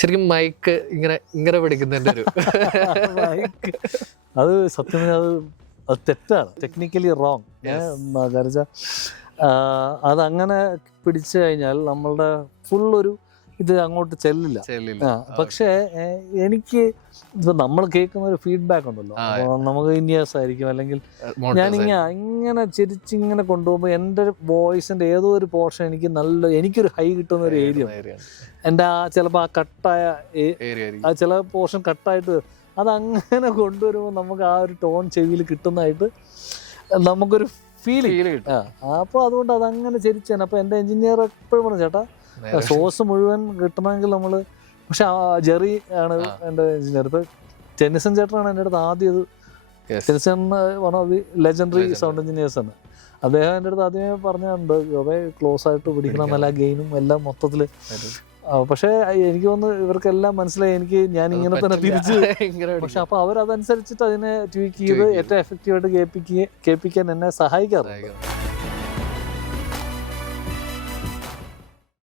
ശരിക്കും മൈക്ക് ഇങ്ങനെ ഇങ്ങനെ പിടിക്കുന്നതിന്റെ ഒരു അത് സത്യം അത് തെറ്റാണ്, ടെക്നിക്കലി റോങ്. കാരണം അതങ്ങനെ പിടിച്ചു കഴിഞ്ഞാൽ നമ്മളുടെ ഫുള്ളൊരു ഇത് അങ്ങോട്ട് ചെല്ലില്ല. പക്ഷേ എനിക്ക് ഇപ്പൊ നമ്മൾ കേൾക്കുന്ന ഒരു ഫീഡ്ബാക്ക് ഉണ്ടല്ലോ, നമുക്ക് ഇനിയസ് ആയിരിക്കും, അല്ലെങ്കിൽ ഇങ്ങനെ ചിരിച്ചിങ്ങനെ കൊണ്ടുപോകുമ്പോൾ എൻ്റെ വോയിസിന്റെ ഏതോ ഒരു പോർഷൻ എനിക്കൊരു ഹൈ കിട്ടുന്ന ഒരു ഏരിയ, എൻ്റെ ചിലപ്പോൾ ആ കട്ടായ ചില പോർഷൻ കട്ടായിട്ട് അതങ്ങനെ കൊണ്ടുവരുമ്പോൾ നമുക്ക് ആ ഒരു ടോൺ ചെവിയിൽ കിട്ടുന്നതായിട്ട് നമുക്കൊരു ഫീൽ കിട്ടും. അപ്പോൾ അതുകൊണ്ട് അതങ്ങനെ ചിരിച്ചാണ്. അപ്പോൾ എൻ്റെ എഞ്ചിനീയർ എപ്പോഴും പറഞ്ഞു, ചേട്ടാ സോഴ്സ് മുഴുവൻ കിട്ടണമെങ്കിൽ നമ്മൾ, പക്ഷെ ജെറി ആണ് എൻ്റെ എഞ്ചിനീയർ. ഇപ്പം ടെന്നിസൺ ചേട്ടനാണ് എൻ്റെ അടുത്ത് ആദ്യം ഇത്, Tennyson one of the legendary sound engineers ആണ്. അദ്ദേഹം എൻ്റെ അടുത്ത് ആദ്യമേ പറഞ്ഞിട്ടുണ്ട്, കുറേ ക്ലോസ് ആയിട്ട് പിടിക്കണം, നല്ല ഗെയിനും എല്ലാം മൊത്തത്തിൽ. പക്ഷേ എനിക്ക് തോന്നുന്നു ഇവർക്കെല്ലാം മനസ്സിലായി ഞാൻ ഇങ്ങനെ തന്നെ തിരിച്ച്. പക്ഷെ അപ്പോൾ അവരതനുസരിച്ചിട്ട് അതിനെ ട്വീക്ക് ചെയ്ത് ഏറ്റവും എഫക്റ്റീവായിട്ട് കേൾപ്പിക്കാൻ എന്നെ സഹായിക്കാറുണ്ട്.